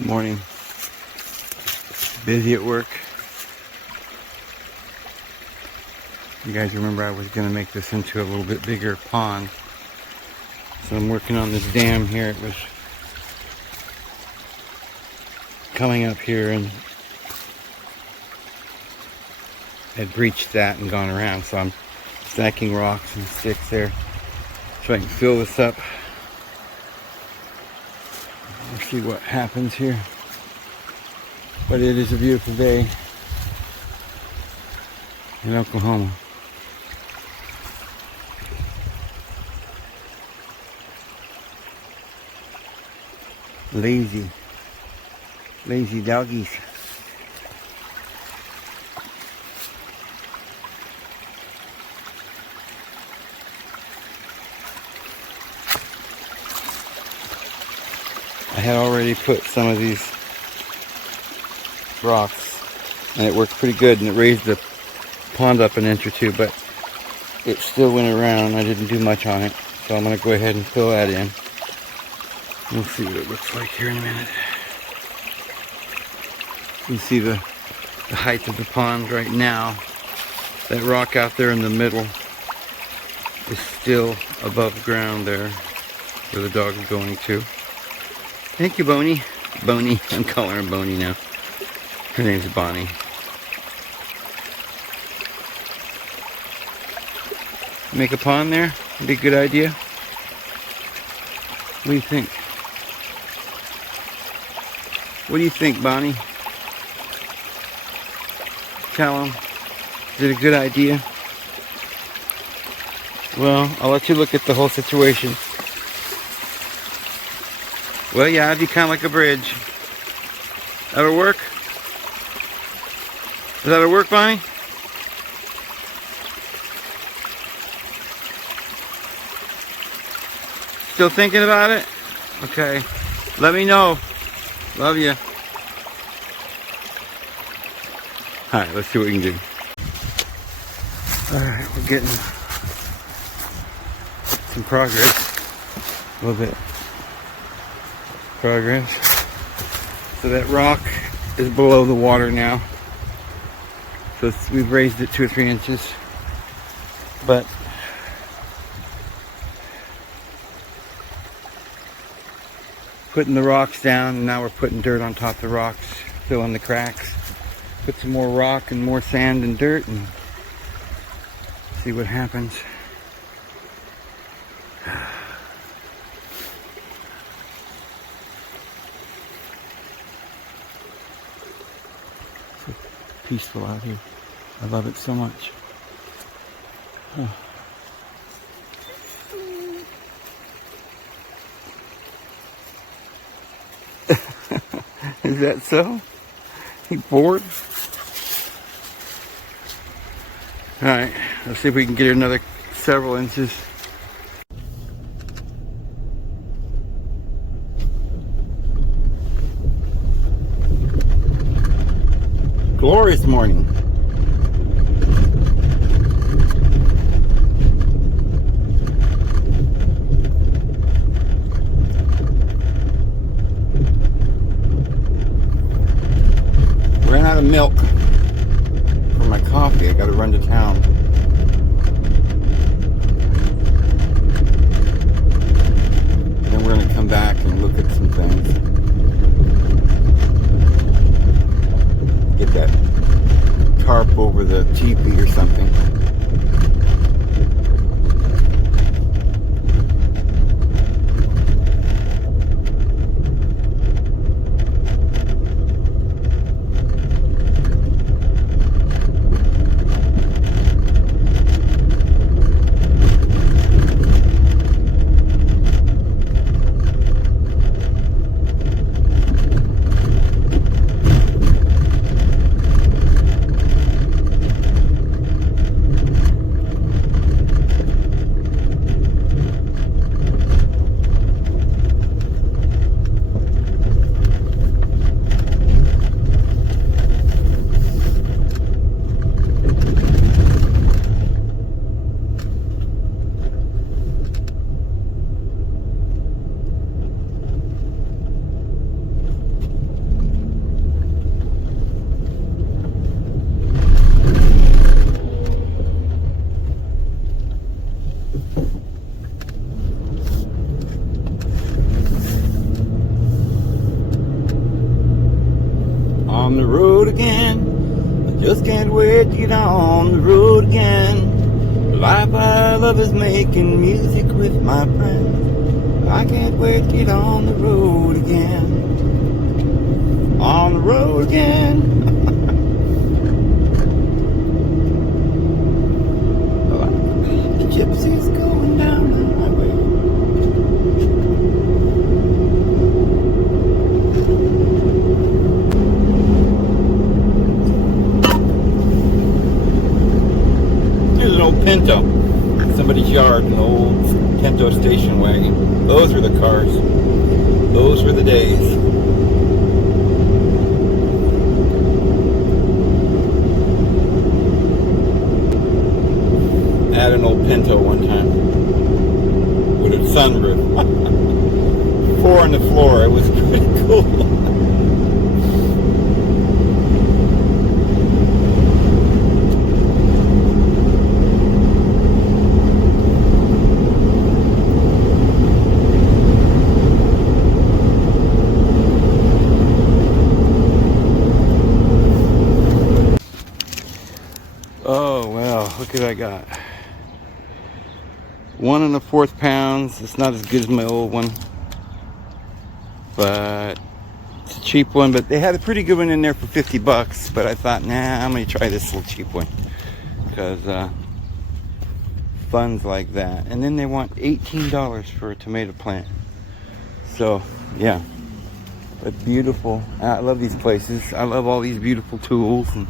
Morning. Busy at work. You guys remember I was going to make this into a little bit bigger pond. So I'm working on this dam here. It was coming up here and had breached that and gone around. So I'm stacking rocks and sticks there so I can fill this up. We'll see what happens here. But it is a beautiful day in Oklahoma. Lazy doggies. I had already put some of these rocks and it worked pretty good, and it raised the pond up an inch or two, but it still went around. I didn't do much on it, so I'm going to go ahead and fill that in. We'll see what it looks like here in a minute. You can see the height of the pond right now. That rock out there in the middle is still above ground there where the dog is going to. Thank you, Bonnie. Bonnie. I'm calling her Bonnie now. Her name's Bonnie. Make a pond there? Would be a good idea. What do you think? What do you think, Bonnie? Tell him. Is it a good idea? Well, I'll let you look at the whole situation. Well, yeah, it'd be kind of like a bridge. That'll work? Does that work, Bonnie? Still thinking about it? Okay. Let me know. Love you. Alright, let's see what we can do. Alright, we're getting some progress. A little bit. Progress. So that rock is below the water now. So we've raised it 2 or 3 inches. But putting the rocks down, and now we're putting dirt on top of the rocks, filling the cracks. Put some more rock and more sand and dirt and see what happens. So peaceful out here. I love it so much. Oh. Is that so? He bored? Alright, let's see if we can get another several inches. Glorious morning. Ran out of milk for my coffee. I gotta run to town. Then we're gonna come back and look at some things. Get that tarp over the TeePee or something. On the road again, I just can't wait to get on the road again. The life I love is making music with my friends. I can't wait to get on the road again. On the road again. The gypsies going down the highway. There's an old Pinto. Somebody's yard, an old Pinto station wagon. Those were the cars. Those were the days. I had an old Pinto one time with a sunroof. 4 on the floor. It was pretty cool. Oh wow, look what I got. 1 1/4 pounds. It's not as good as my old one, but it's a cheap one. But they had a pretty good one in there for 50 bucks. But I thought, nah, I'm gonna try this little cheap one because funds like that. And then they want $18 for a tomato plant. So yeah, but beautiful. I love these places. I love all these beautiful tools and,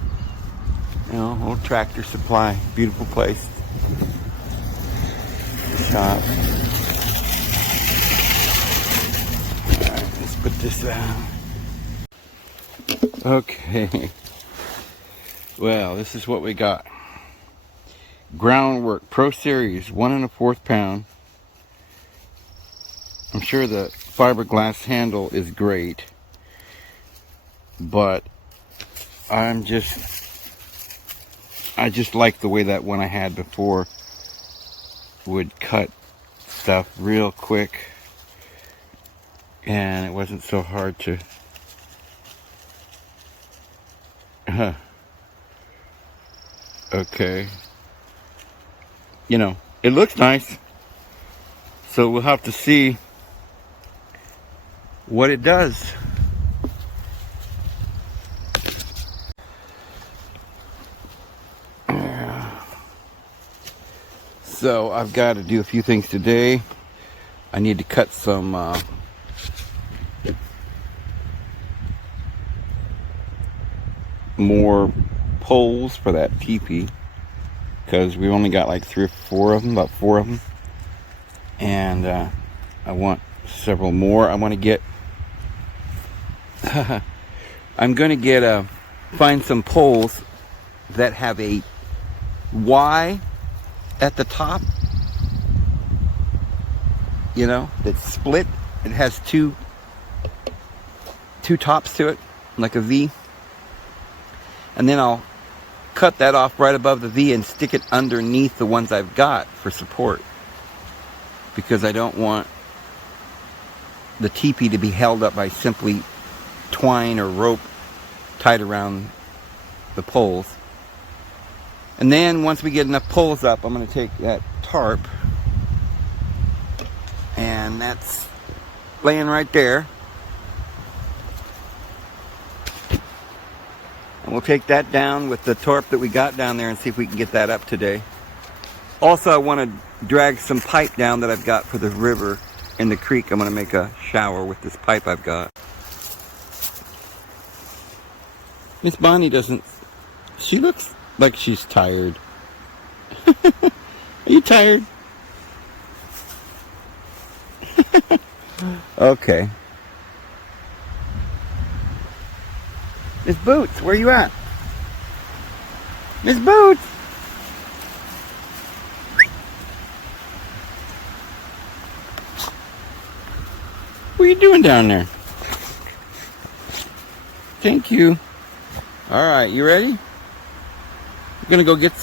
you know, old Tractor Supply. Beautiful place. Shop. Alright, let's put this down. Okay. Well, this is what we got. Groundwork Pro Series 1 1/4 pound. I'm sure the fiberglass handle is great, but I just like the way that one I had before would cut stuff real quick, and it wasn't so hard to okay, you know, it looks nice, so we'll have to see what it does. So I've got to do a few things today. I need to cut some more poles for that TeePee, because we only got like 3 or 4 of them, about 4 of them, and I want several more. I want to get I'm going to get find some poles that have a Y at the top, you know, that's split. It has two tops to it, like a V, and then I'll cut that off right above the V and stick it underneath the ones I've got for support, because I don't want the TeePee to be held up by simply twine or rope tied around the poles. And then once we get enough poles up, I'm going to take that tarp, and that's laying right there, and we'll take that down with the tarp that we got down there and see if we can get that up today. Also, I want to drag some pipe down that I've got for the river in the creek. I'm going to make a shower with this pipe I've got. Miss Bonnie doesn't, she looks like she's tired. Are you tired? Okay. Miss Boots, where you at? Miss Boots! What are you doing down there? Thank you. Alright, you ready? We're gonna go get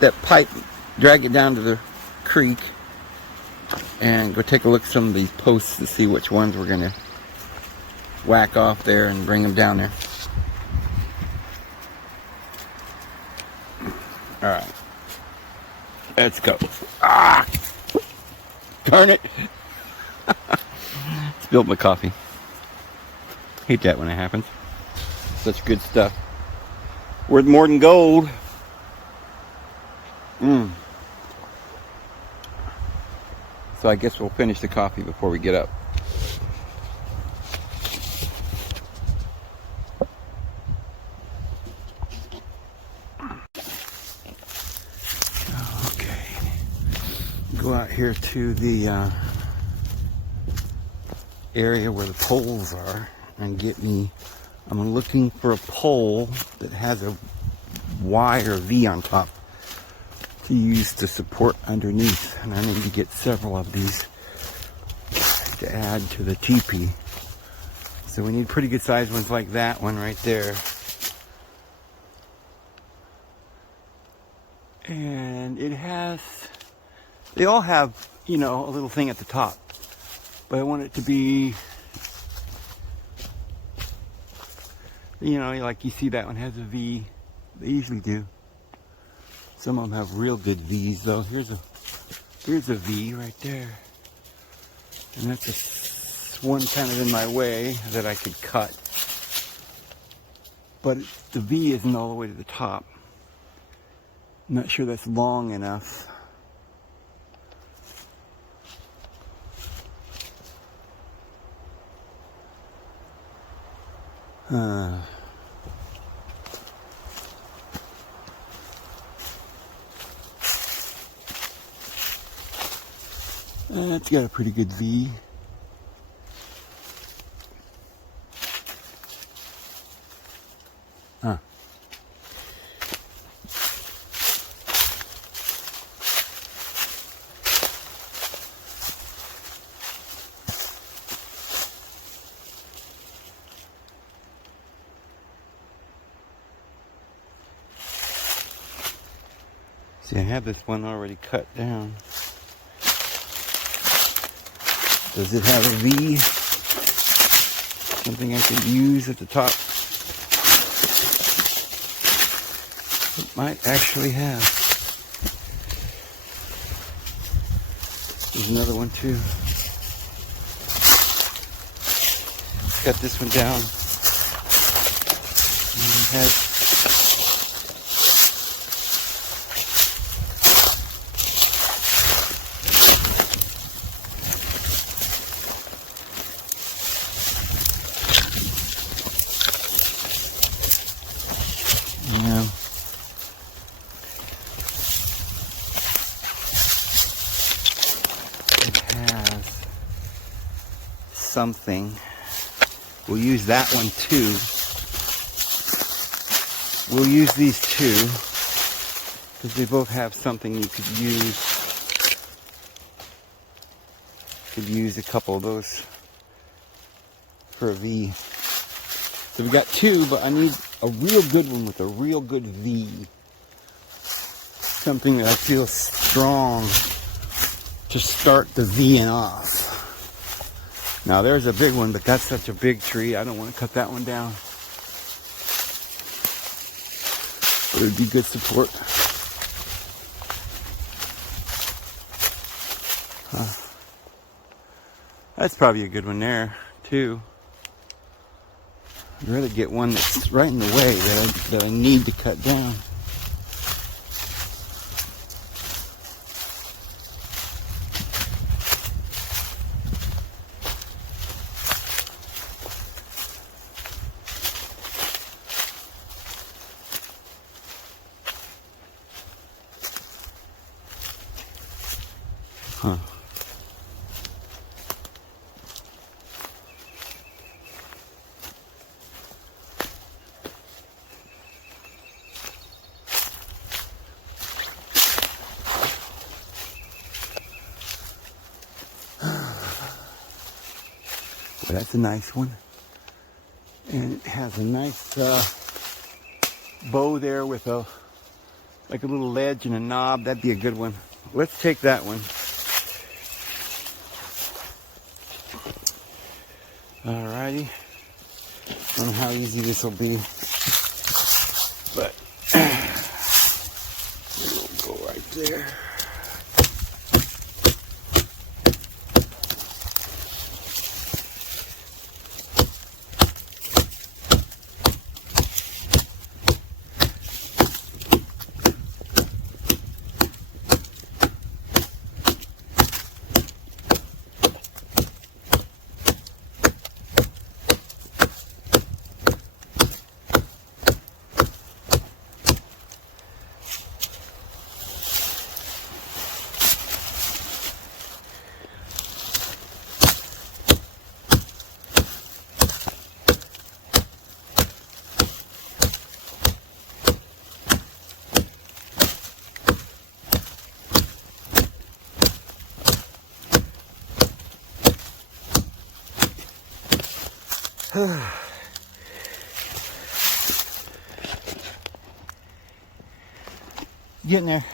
that pipe, drag it down to the creek, and go take a look at some of these posts to see which ones we're gonna whack off there and bring them down there. All right, let's go. Ah, darn it! Spilled my coffee. Hate that when it happens. Such good stuff. Worth more than gold. So I guess we'll finish the coffee before we get up. Okay. Go out here to the area where the poles are and get me. I'm looking for a pole that has a Y or V on top to use to support underneath, and I need to get several of these to add to the TeePee. So we need pretty good sized ones like that one right there. And they all have, you know, a little thing at the top, but I want it to be, you know, like you see that one has a V. They usually do. Some of them have real good V's though. Here's a V right there. And that's one kind of in my way that I could cut. But the V isn't all the way to the top. I'm not sure that's long enough. It's got a pretty good V. Huh. See, I have this one already cut down. Does it have a V? Something I could use at the top? It might actually have. There's another one too. Cut this one down. And it has something. We'll use that one too. We'll use these two because they both have something you could use. Could use a couple of those for a V. So we got two, but I need a real good one with a real good V. Something that I feel strong to start the V'ing off. Now there's a big one, but that's such a big tree. I don't want to cut that one down. But it would be good support. That's probably a good one there, too. I'd rather get one that's right in the way that I need to cut down. Huh. Well, that's a nice one. And it has a nice bow there with like a little ledge and a knob. That'd be a good one. Let's take that one. Alrighty. on how easy this will be, but it'll go right there. Getting there.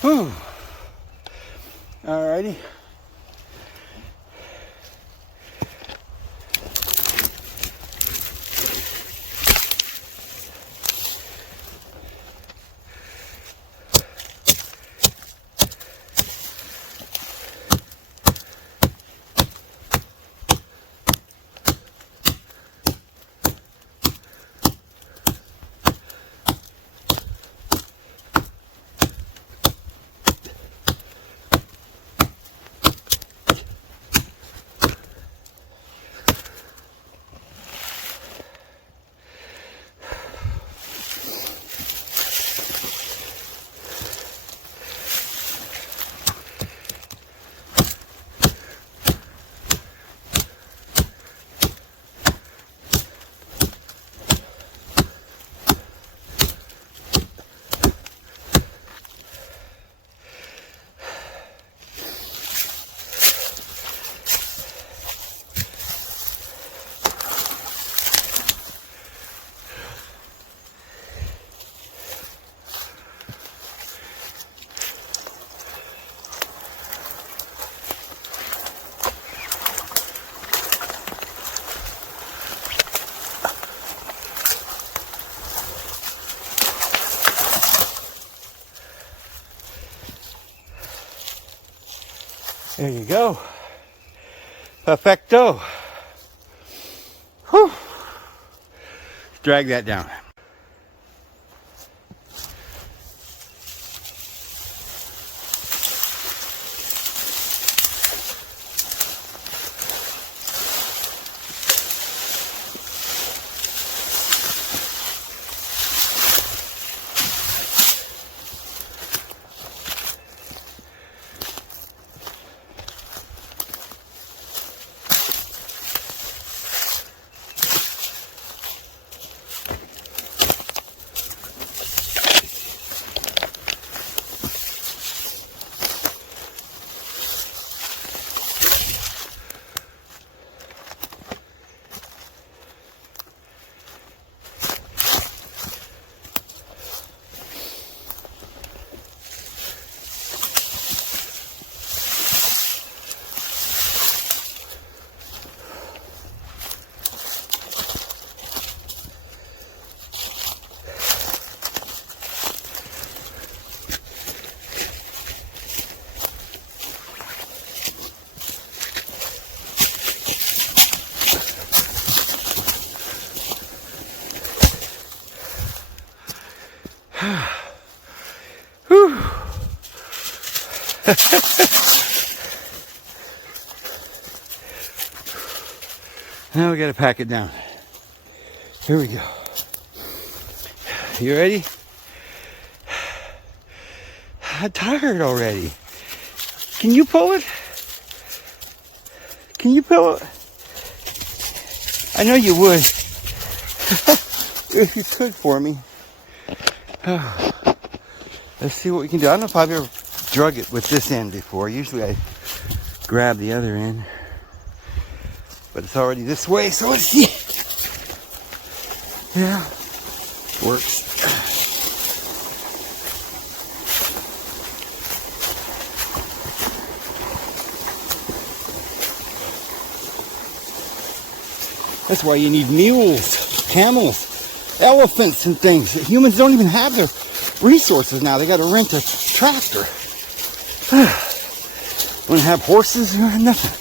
Whew. Alrighty. There you go. Perfecto. Whew. Drag that down. Now we gotta pack it down. Here we go. You ready? I'm tired already. Can you pull it? Can you pull it? I know you would. If you could for me. Let's see what we can do. I don't know if I've ever drug it with this end before. Usually I grab the other end. But it's already this way, so let's see. Yeah, works. That's why you need mules, camels, elephants and things. Humans don't even have their resources now. They got to rent a tractor. Don't have horses or nothing.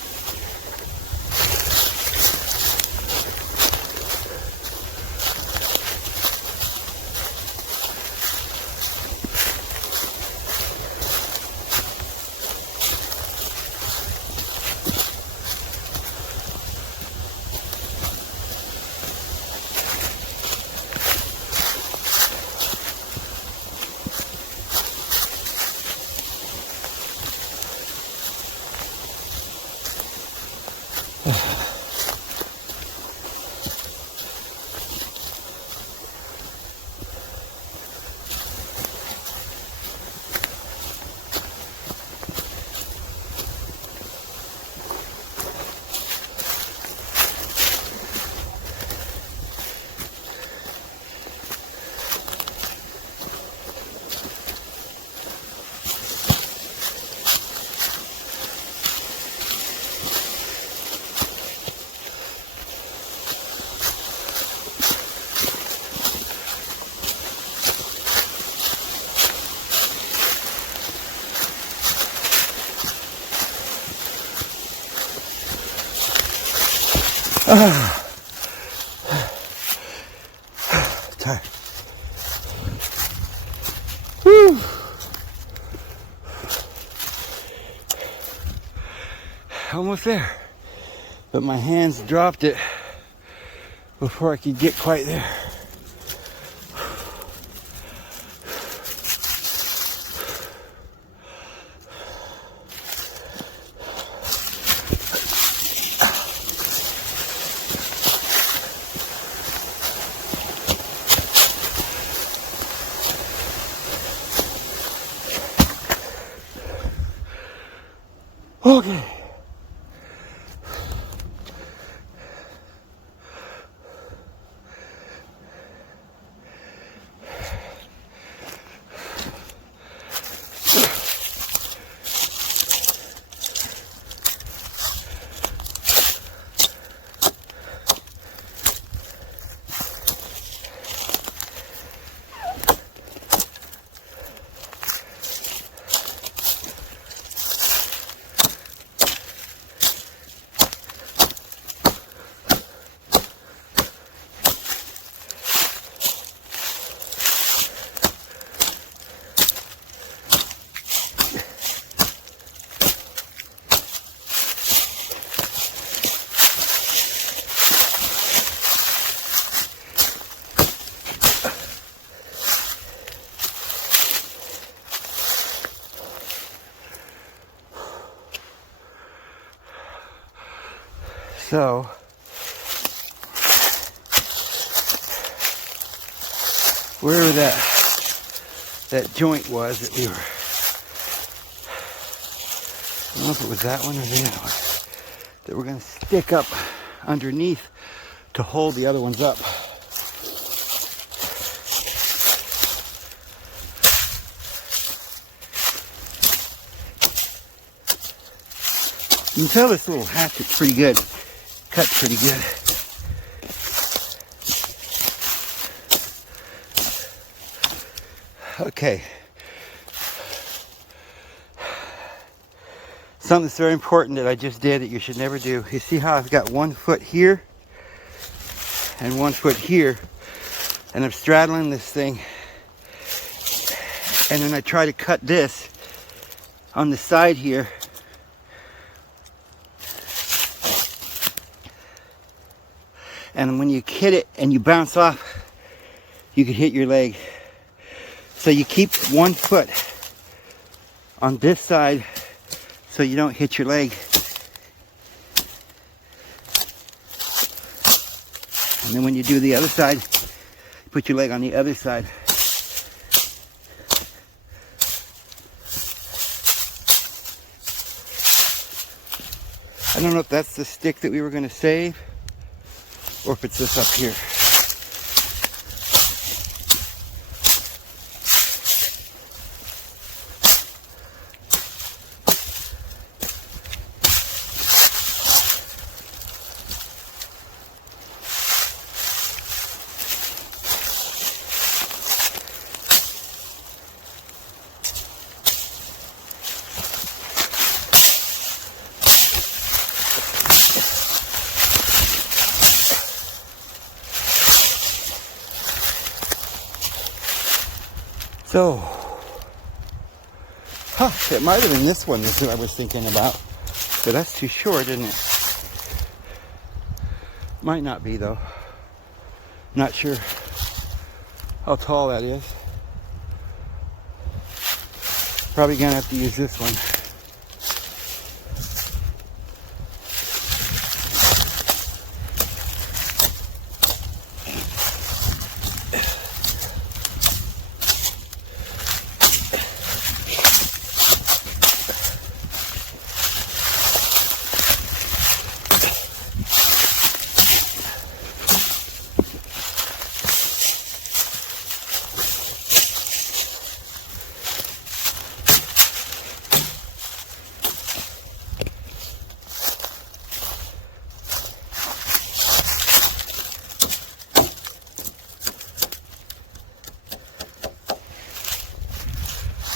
Tired. Whew. Almost there. But my hands dropped it before I could get quite there. Okay. So, wherever that joint was that we were, I don't know if it was that one or the other one, that we're going to stick up underneath to hold the other ones up. You can tell this little hatchet's pretty good. Cut pretty good. Okay. Something that's very important that I just did that you should never do. You see how I've got 1 foot here and 1 foot here, and I'm straddling this thing, and then I try to cut this on the side here. And when you hit it and you bounce off, you could hit your leg. So you keep one foot on this side so you don't hit your leg. And then when you do the other side, you put your leg on the other side. I don't know if that's the stick that we were going to save or if it's this up here. So, it might have been this one is what I was thinking about. But that's too short, isn't it? Might not be though. Not sure how tall that is. Probably gonna have to use this one.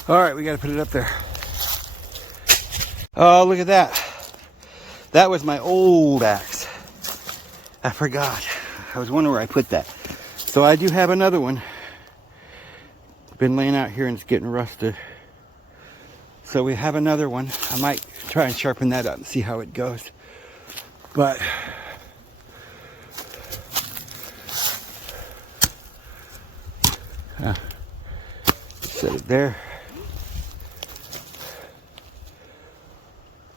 All right, we got to put it up there. Oh, look at that. That was my old axe. I forgot. I was wondering where I put that. So I do have another one. Been laying out here and it's getting rusted. So we have another one. I might try and sharpen that up and see how it goes. But set it there.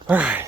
All right.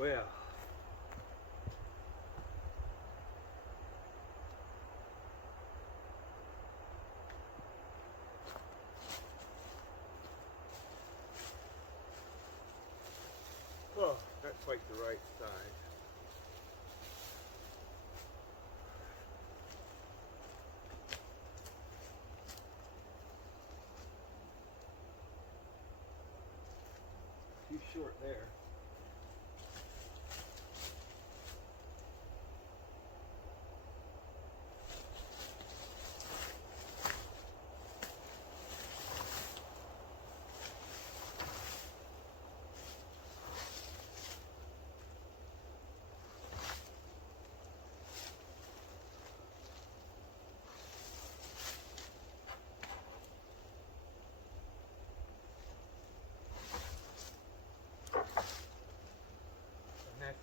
Well, oh, not quite the right size. Too short there.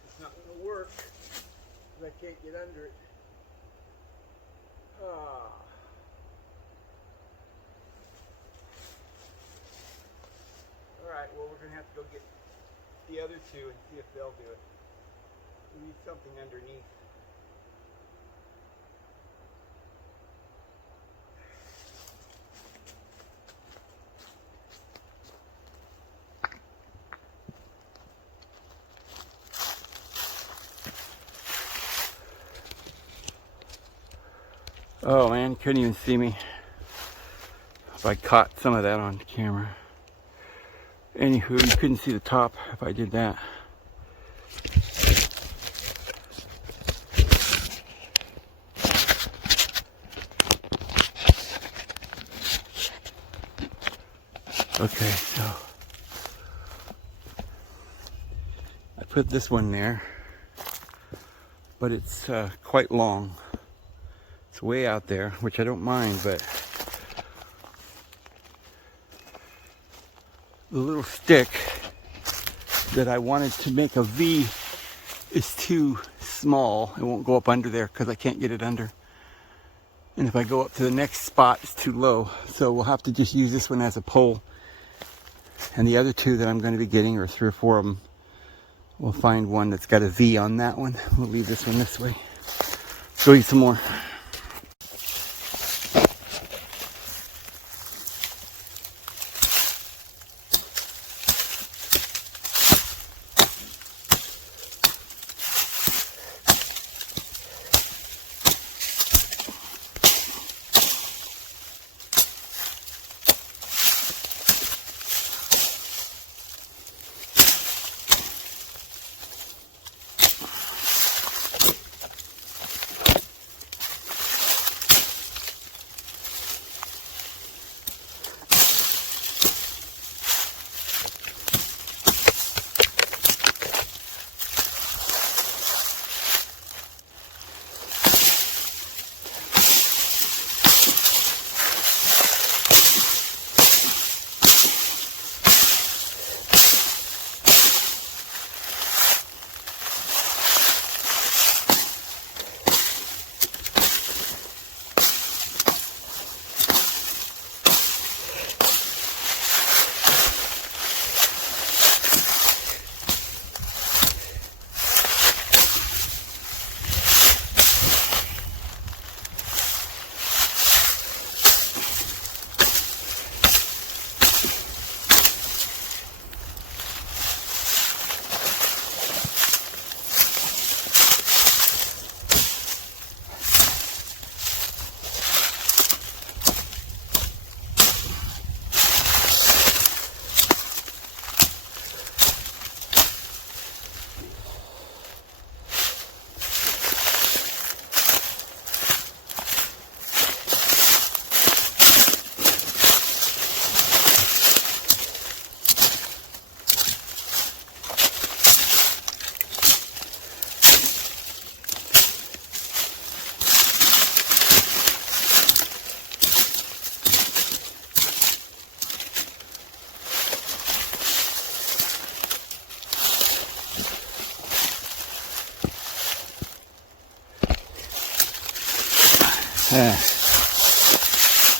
It's not going to work because I can't get under it. Alright, well we're going to have to go get the other two and see if they'll do it. We need something underneath. Oh man, you couldn't even see me if I caught some of that on camera. Anywho, you couldn't see the top if I did that. Okay, so I put this one there, but it's quite long. It's way out there, which I don't mind, but the little stick that I wanted to make a V is too small. It won't go up under there because I can't get it under. And if I go up to the next spot, it's too low. So we'll have to just use this one as a pole. And the other two that I'm going to be getting, or 3 or 4 of them, we'll find one that's got a V on that one. We'll leave this one this way. Let's go eat some more.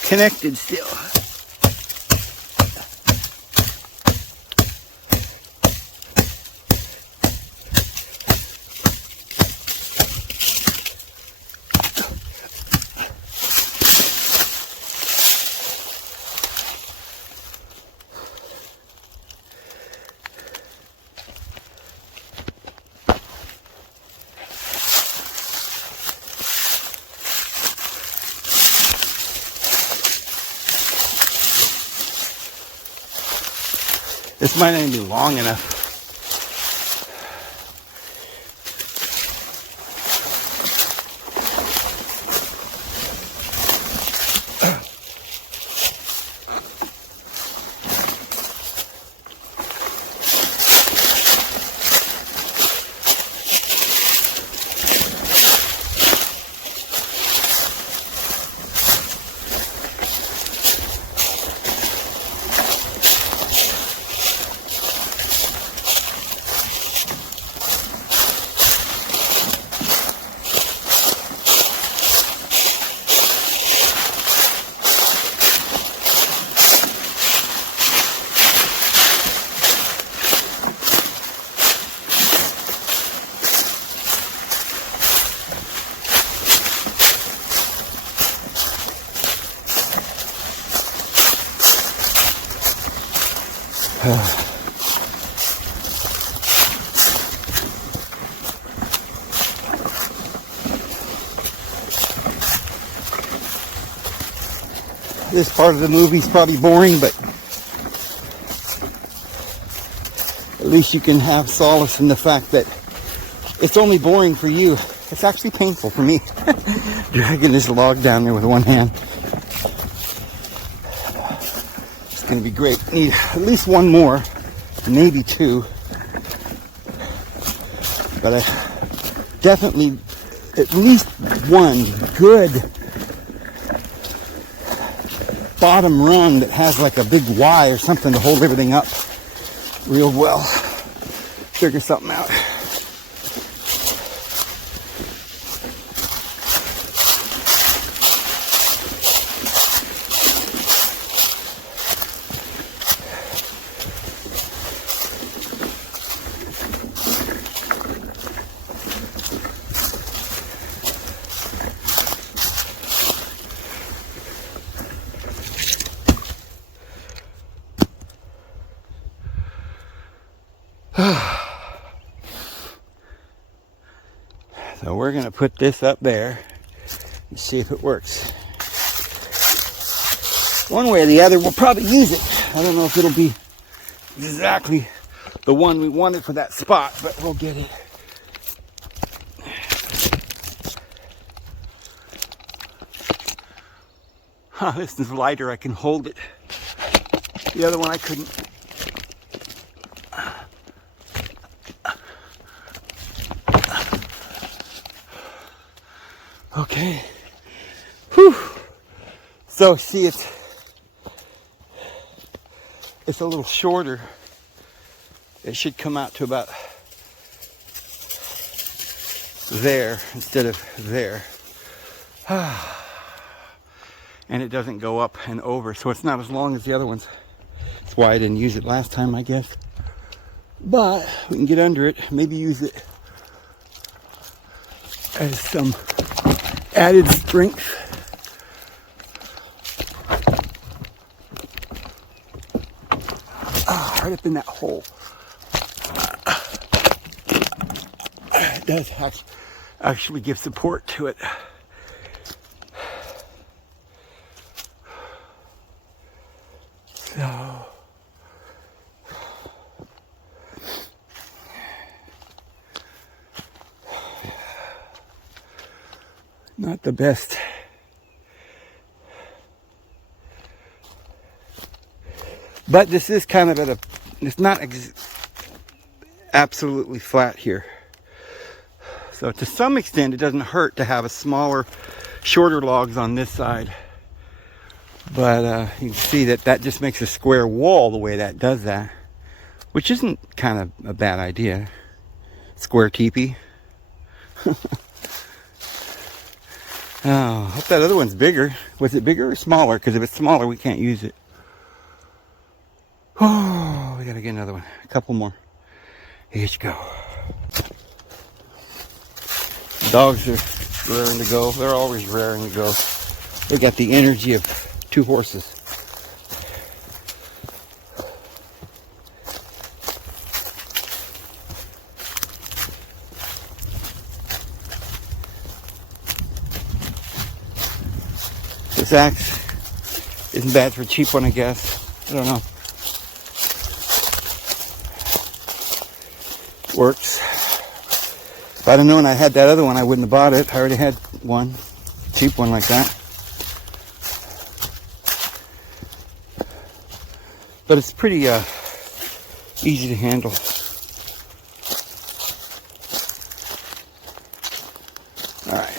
Connected still. This might not even be long enough. This part of the movie is probably boring, but at least you can have solace in the fact that it's only boring for you. It's actually painful for me. Dragging this log down there with one hand. It's going to be great. Need at least one more, maybe two. But I definitely at least one good bottom rung that has like a big Y or something to hold everything up real well. Figure something out. So we're going to put this up there and see if it works. One way or the other, we'll probably use it. I don't know if it'll be exactly the one we wanted for that spot, but we'll get it. This is lighter. I can hold it. The other one I couldn't. Okay. Whew. So see, it's a little shorter. It should come out to about there instead of there. And it doesn't go up and over, so it's not as long as the other ones. That's why I didn't use it last time, I guess. But we can get under it, maybe use it as some added strength. Right up in that hole. It does actually give support to it. So not the best. But this is kind of at a, it's not absolutely flat here. So to some extent it doesn't hurt to have a smaller, shorter logs on this side. But you can see that that just makes a square wall the way that does that. Which isn't kind of a bad idea. Square teepee. Oh, hope that other one's bigger. Was it bigger or smaller? Because if it's smaller, we can't use it. Oh, we gotta get another one. A couple more. Here you go. Dogs are raring to go. They're always raring to go. They got the energy of 2 horses. This axe isn't bad for a cheap one, I guess. I don't know. works. If I'd have known I had that other one, I wouldn't have bought it. I already had one, cheap one like that. But it's pretty easy to handle. All right.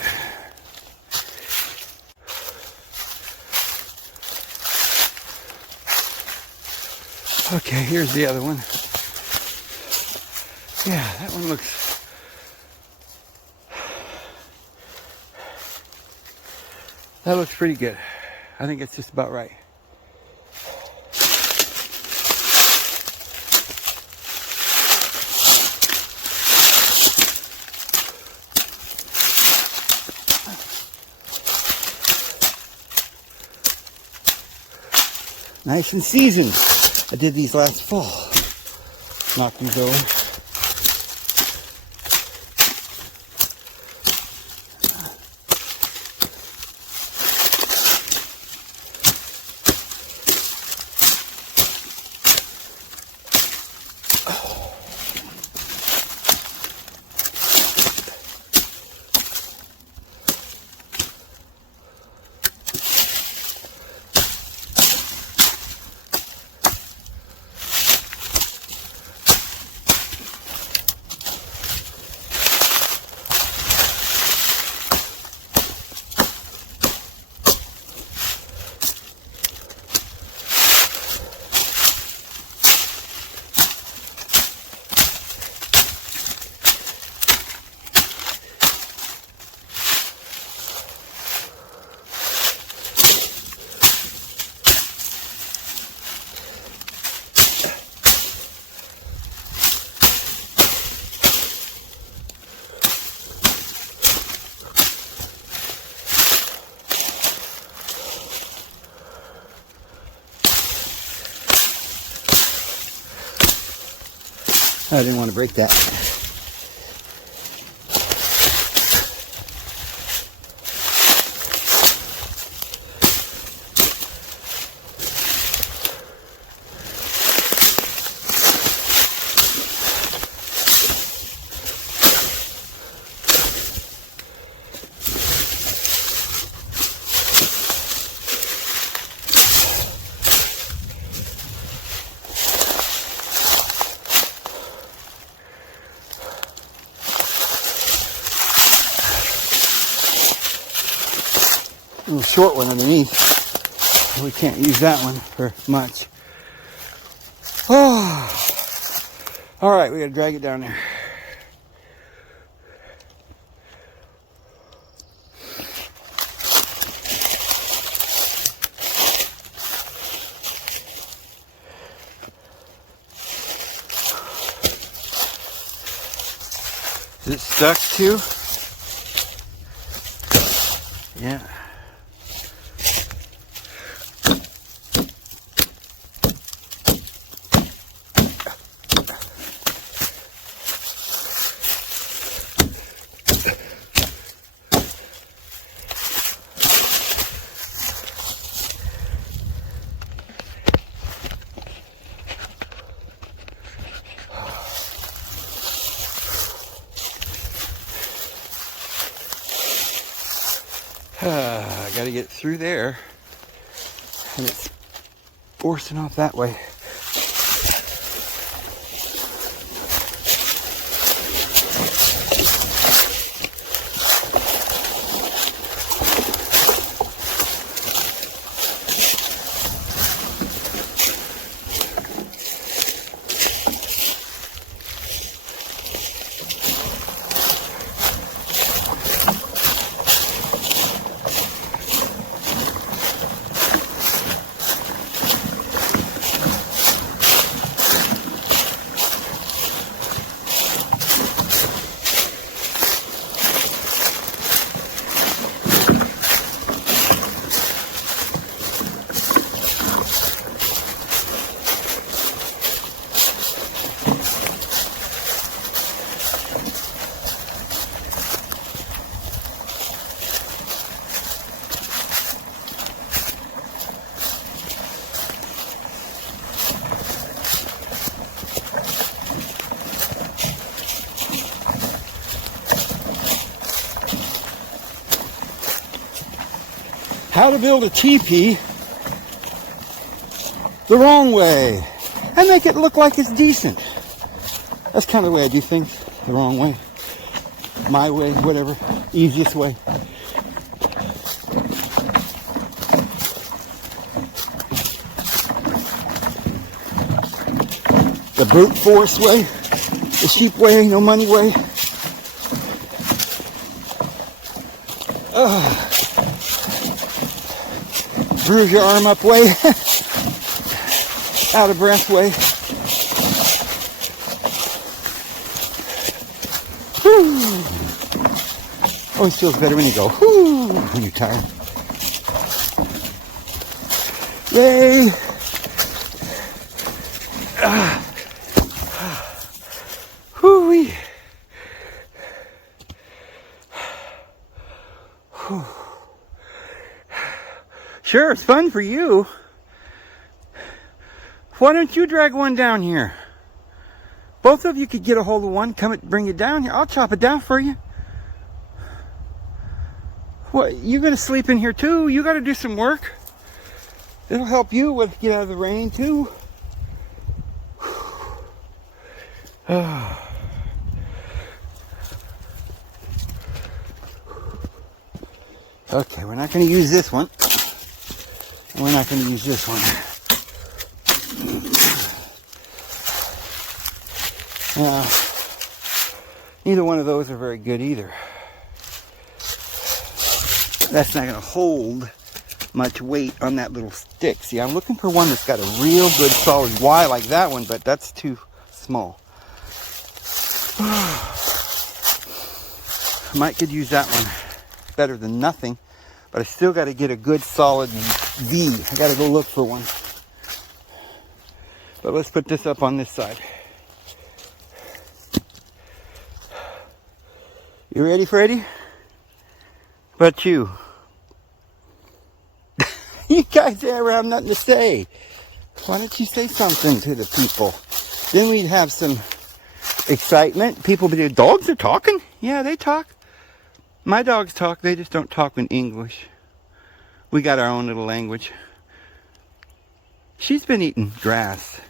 Okay, here's the other one. Yeah, that one looks... that looks pretty good. I think it's just about right. Nice and seasoned. I did these last fall. Knocked these over. I didn't want to break that. Little short one underneath. We can't use that one for much. Oh. All right, we gotta drag it down there. Is it stuck too? Yeah. I got to get through there, and it's forcing off that way. how to build a teepee the wrong way and make it look like it's decent. That's kind of the way I do things, the wrong way. My way, whatever, easiest way. The brute force way, the sheep way, no money way. Bruise your arm up way, out of breath way. Whew. Always feels better when you go, whoo, when you're tired. Yay! Whoo-wee. Sure, it's fun for you. Why don't you drag one down here? Both of you could get a hold of one, come and bring it down here. I'll chop it down for you. What, you gonna sleep in here too? You gotta do some work. It'll help you with get out of the rain too. Okay, we're not gonna use this one. We're not gonna use this one. Neither one of those are very good either. That's not going to hold much weight on that little stick. See, I'm looking for one that's got a real good solid Y like that one, but that's too small. Might could use that one. Better than nothing, but I still got to get a good solid V. I got to go look for one. But let's put this up on this side. You ready, Freddy? But you. You guys ever have nothing to say? Why don't you say something to the people? Then we'd have some excitement. People would be, dogs are talking? Yeah, they talk. My dogs talk, they just don't talk in English. We got our own little language. She's been eating grass.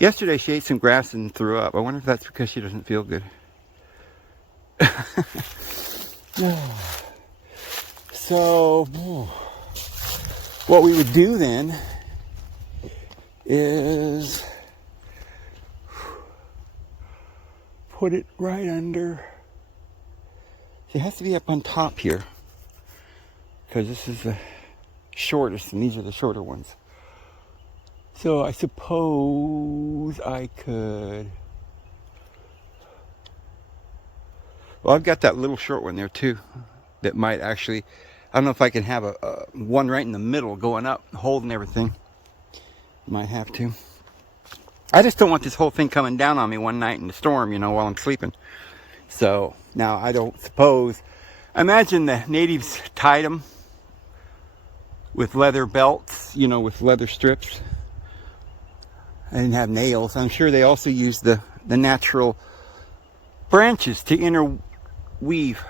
Yesterday she ate some grass and threw up. I wonder if that's because she doesn't feel good. So, what we would do then is put it right under. It has to be up on top here because this is the shortest and these are the shorter ones. So I suppose I could. Well, I've got that little short one there too that might actually, I don't know if I can have a one right in the middle going up, holding everything. Might have to. I just don't want this whole thing coming down on me one night in the storm, you know, while I'm sleeping. So now I don't suppose, imagine the natives tied them with leather belts, you know, with leather strips. I didn't have nails. I'm sure they also used the natural branches to interweave.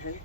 Okay.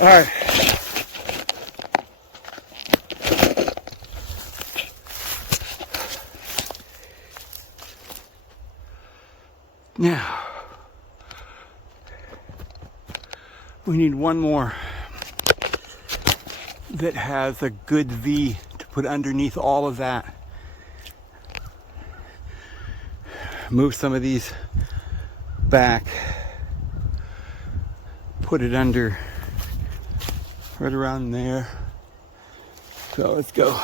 All right. Now, we need one more that has a good V to put underneath all of that. Move some of these back, put it under right around there. So let's go.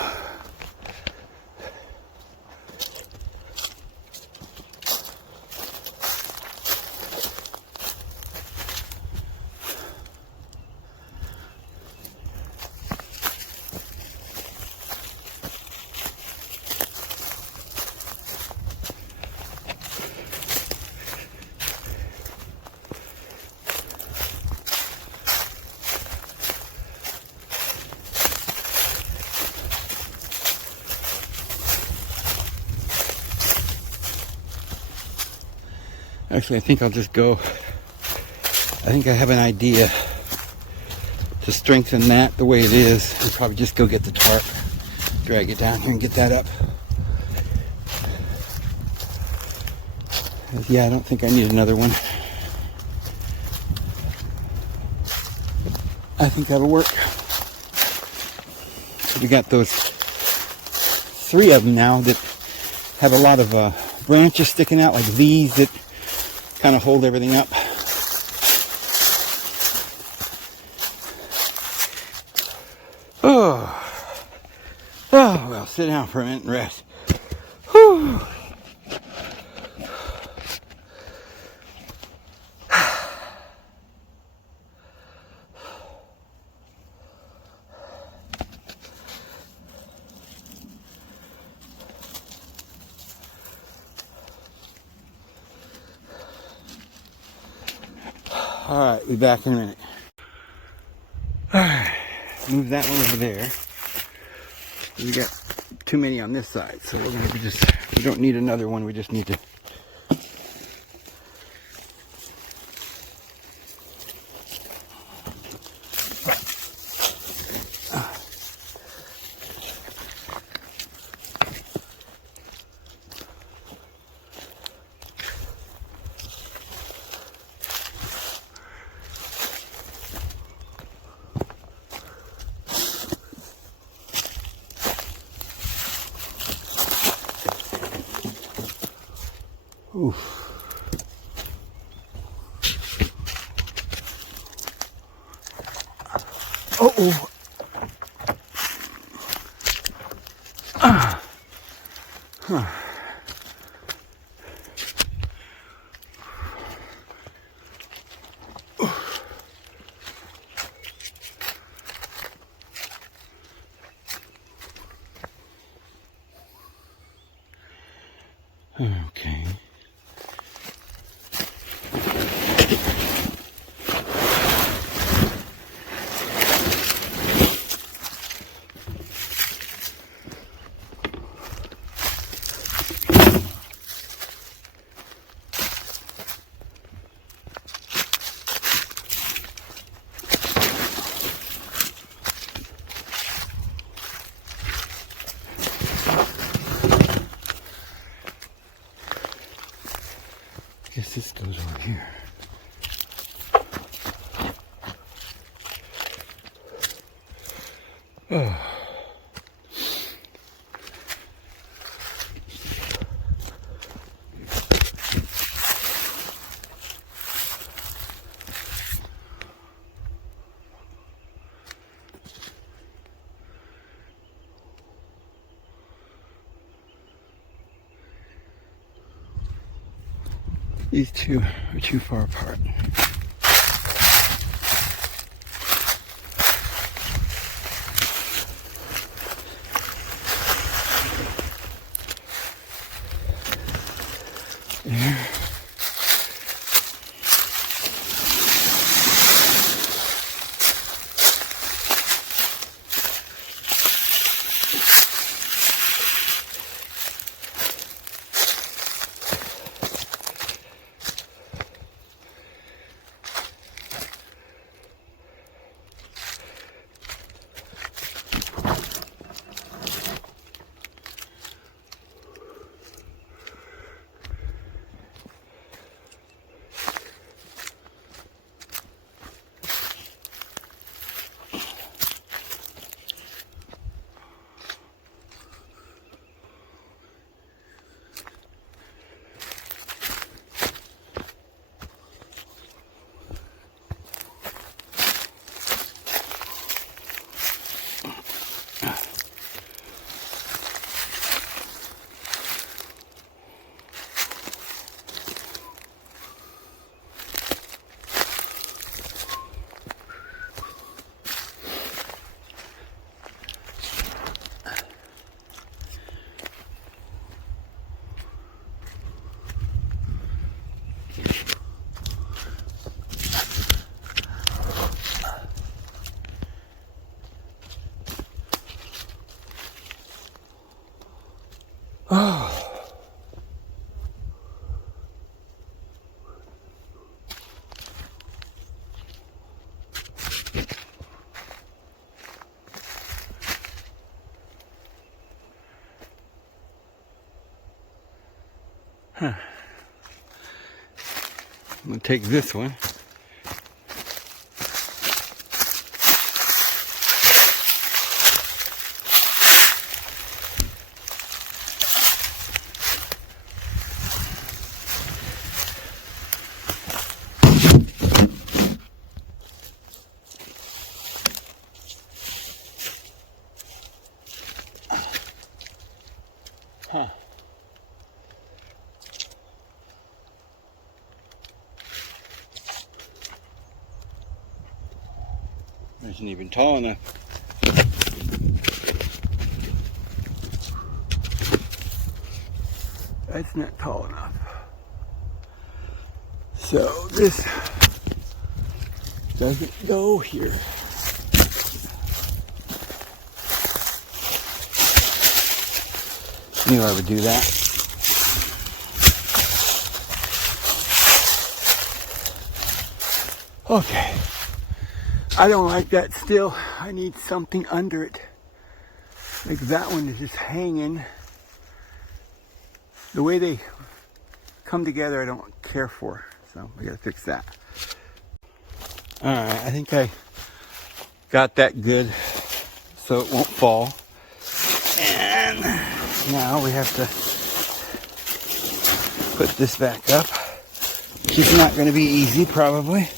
Actually, I think I'll just go. I think I have an idea to strengthen that the way it is. I'll probably just go get the tarp, drag it down here and get that up. Yeah, I don't think I need another one. I think that'll work. So we got those 3 of them now that have a lot of branches sticking out like these that kind of hold everything up. Oh, well, sit down for a minute and rest. Whew. All right, we'll be back in a minute. All right, move that one over there. We got too many on this side, so we're gonna we don't need another one, we just need to. Oof. Uh-oh. Huh. Okay. Guess this goes over here. Oh. These two are too far apart. There. Oh. Huh. I'm gonna take this one. Huh. Isn't even tall enough. That's not tall enough. So this doesn't go here. Knew I would do that. Okay. I don't like that still. I need something under it. Like that one is just hanging. The way they come together, I don't care for. So I gotta fix that. Alright, I think I got that good so it won't fall. And now we have to put this back up. It's not going to be easy, probably.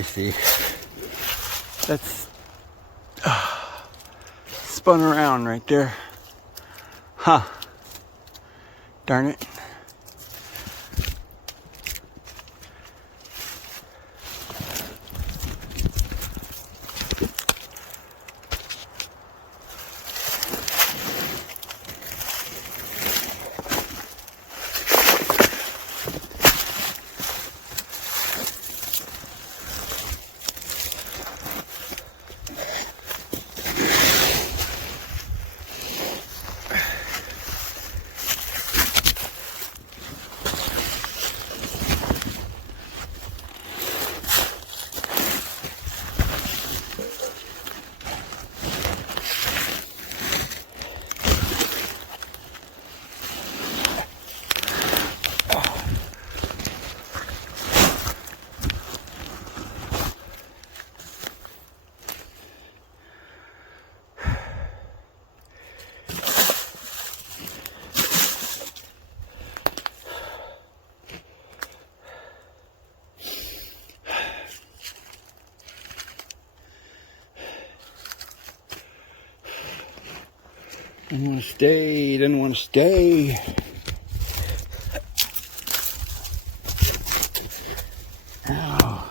I see. That's spun around right there. Huh. Darn it. Didn't want to stay, didn't want to stay. Ow.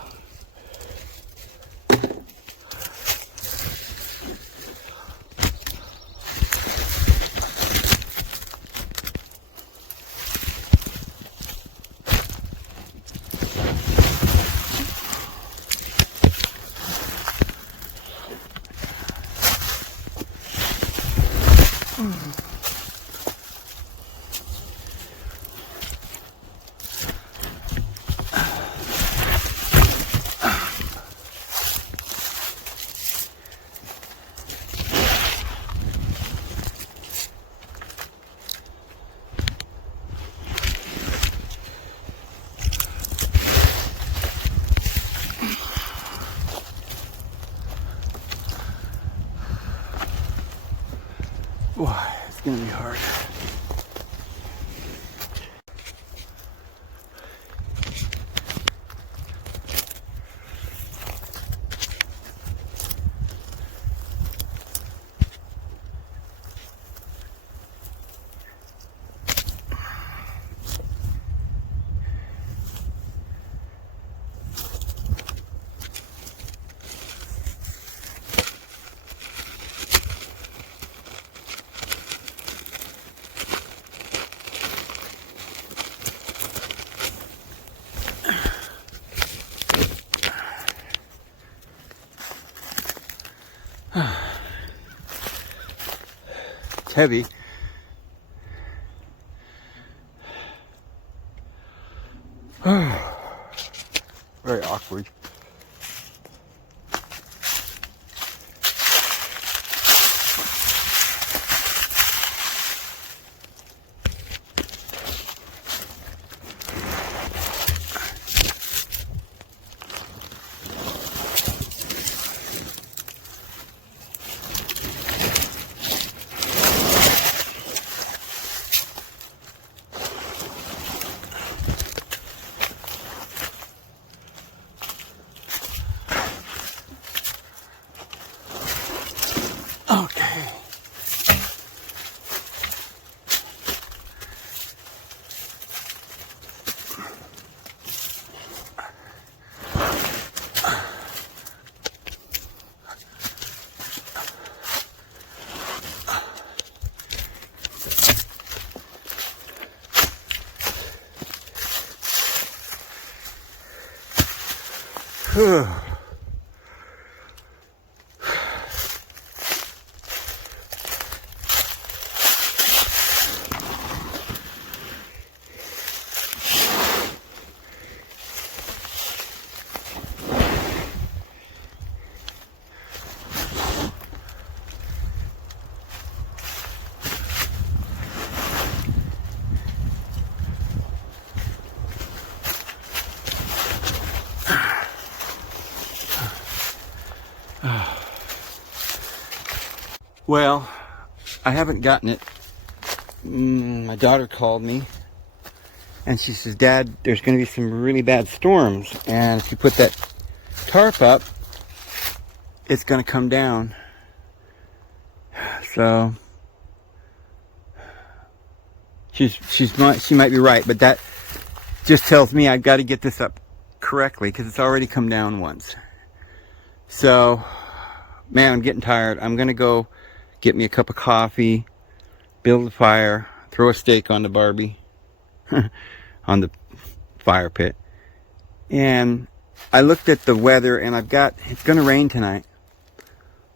Boy, it's gonna be hard. It's heavy. Very awkward. Okay. Whew. Well, I haven't gotten it. My daughter called me and she says, Dad, there's going to be some really bad storms, and if you put that tarp up, it's going to come down. So she might be right, but that just tells me I've got to get this up correctly because it's already come down once. So, man, I'm getting tired. I'm going to go get me a cup of coffee, build a fire, throw a steak on the Barbie, on the fire pit. And I looked at the weather, and it's going to rain tonight.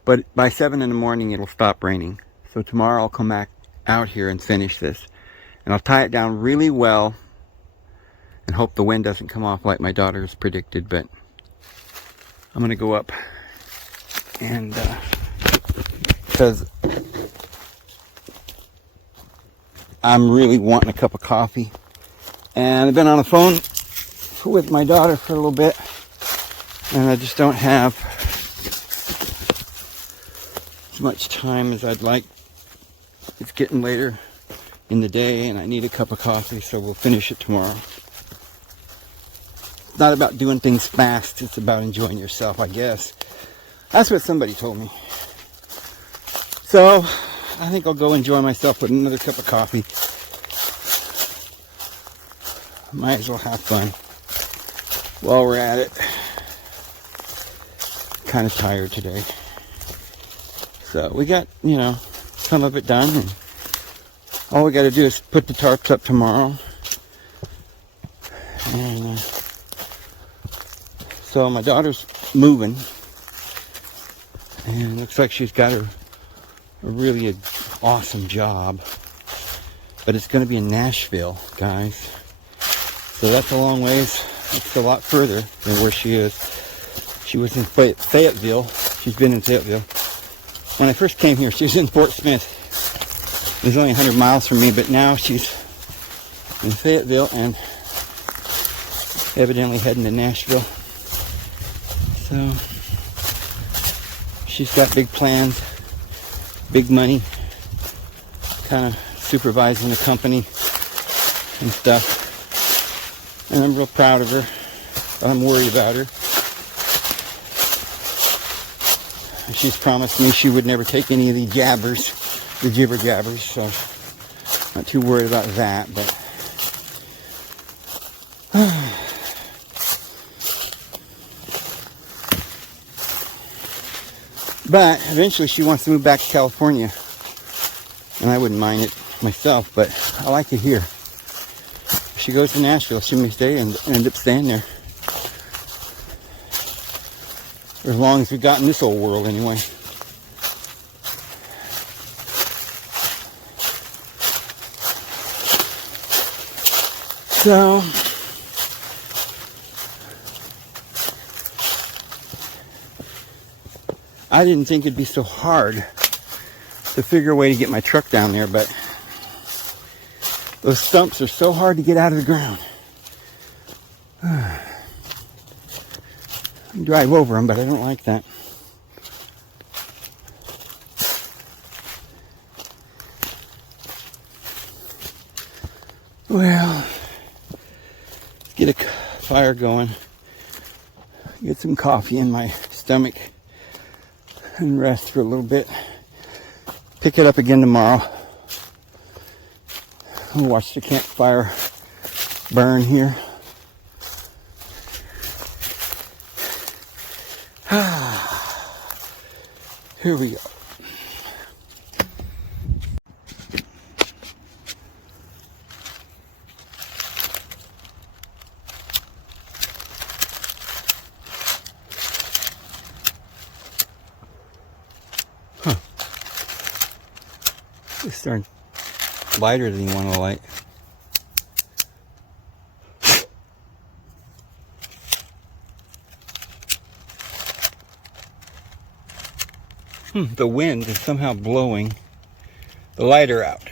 But by 7 in the morning, it'll stop raining. So tomorrow I'll come back out here and finish this. And I'll tie it down really well and hope the wind doesn't come off like my daughter has predicted. But I'm going to go up and, because I'm really wanting a cup of coffee. And I've been on the phone with my daughter for a little bit, and I just don't have as much time as I'd like. It's getting later in the day, and I need a cup of coffee, so we'll finish it tomorrow. It's not about doing things fast, it's about enjoying yourself, I guess. That's what somebody told me. So, I think I'll go enjoy myself with another cup of coffee. Might as well have fun while we're at it. Kind of tired today. So, we got, some of it done, and all we got to do is put the tarps up tomorrow. And so my daughter's moving, and it looks like she's got a really awesome job, but it's going to be in Nashville, guys. So that's a long ways. It's a lot further than where she is. She was in Fayetteville. She's been in Fayetteville. When I first came here, she was in Fort Smith. It was only 100 miles from me, but now she's in Fayetteville and evidently heading to Nashville. So she's got big plans, big money, kind of supervising the company and stuff. And I'm real proud of her, but I'm worried about her. She's promised me she would never take any of the jabbers, the jibber jabbers, so not too worried about that, but but eventually she wants to move back to California, and I wouldn't mind it myself, but I like it here. If she goes to Nashville, she may stay and end up staying there for as long as we've got in this old world anyway. So I didn't think it'd be so hard to figure a way to get my truck down there, but those stumps are so hard to get out of the ground. I drive over them, but I don't like that. Well, let's get a fire going, get some coffee in my stomach, and rest for a little bit. Pick it up again tomorrow. We'll watch the campfire burn here. Here we go. It's starting lighter than you want to light. The wind is somehow blowing the lighter out.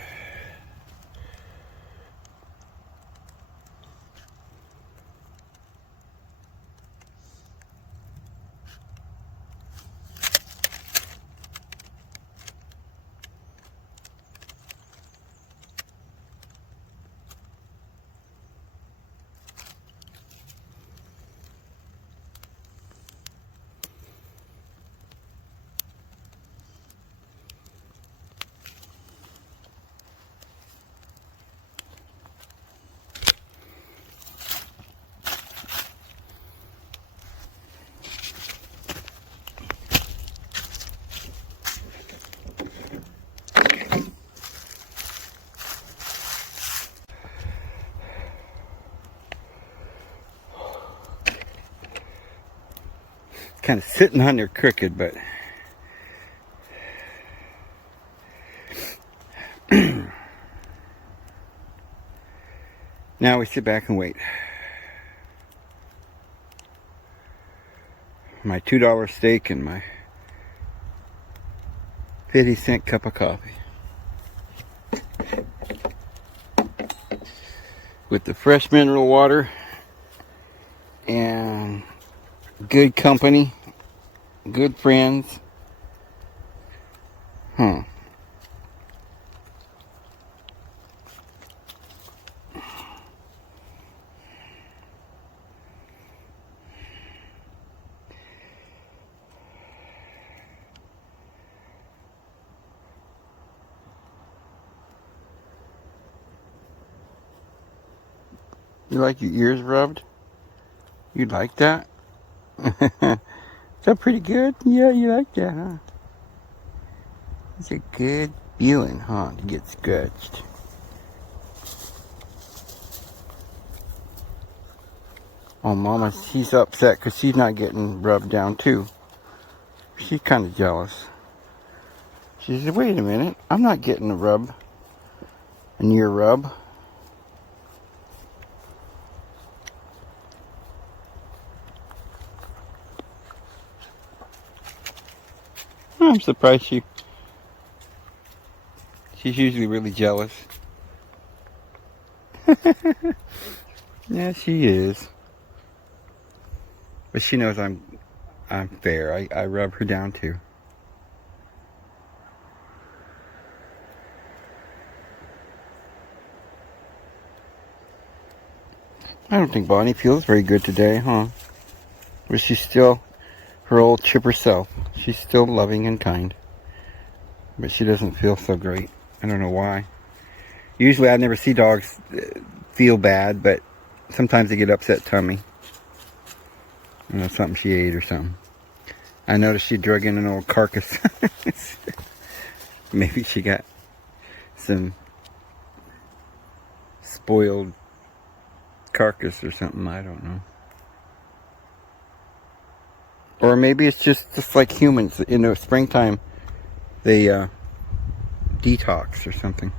kind of sitting on there crooked, but now we sit back and wait. My $2 steak and my 50-cent cup of coffee. With the fresh mineral water and good company, good friends. You like your ears rubbed? You like that? Is that pretty good? Yeah, you like that, huh? It's a good feeling, huh, to get scratched. Oh, Mama, she's upset because she's not getting rubbed down, too. She's kind of jealous. She said, wait a minute, I'm not getting a rub. An ear rub. I'm surprised she's usually really jealous. Yeah, she is. But she knows I'm fair. I rub her down too. I don't think Bonnie feels very good today, huh? But she's still her old chipper self. She's still loving and kind. But she doesn't feel so great. I don't know why. Usually I never see dogs feel bad, but sometimes they get upset tummy. You know, something she ate or something. I noticed she drug in an old carcass. Maybe she got some spoiled carcass or something. I don't know. Or maybe it's just like humans. In the springtime, they detox or something.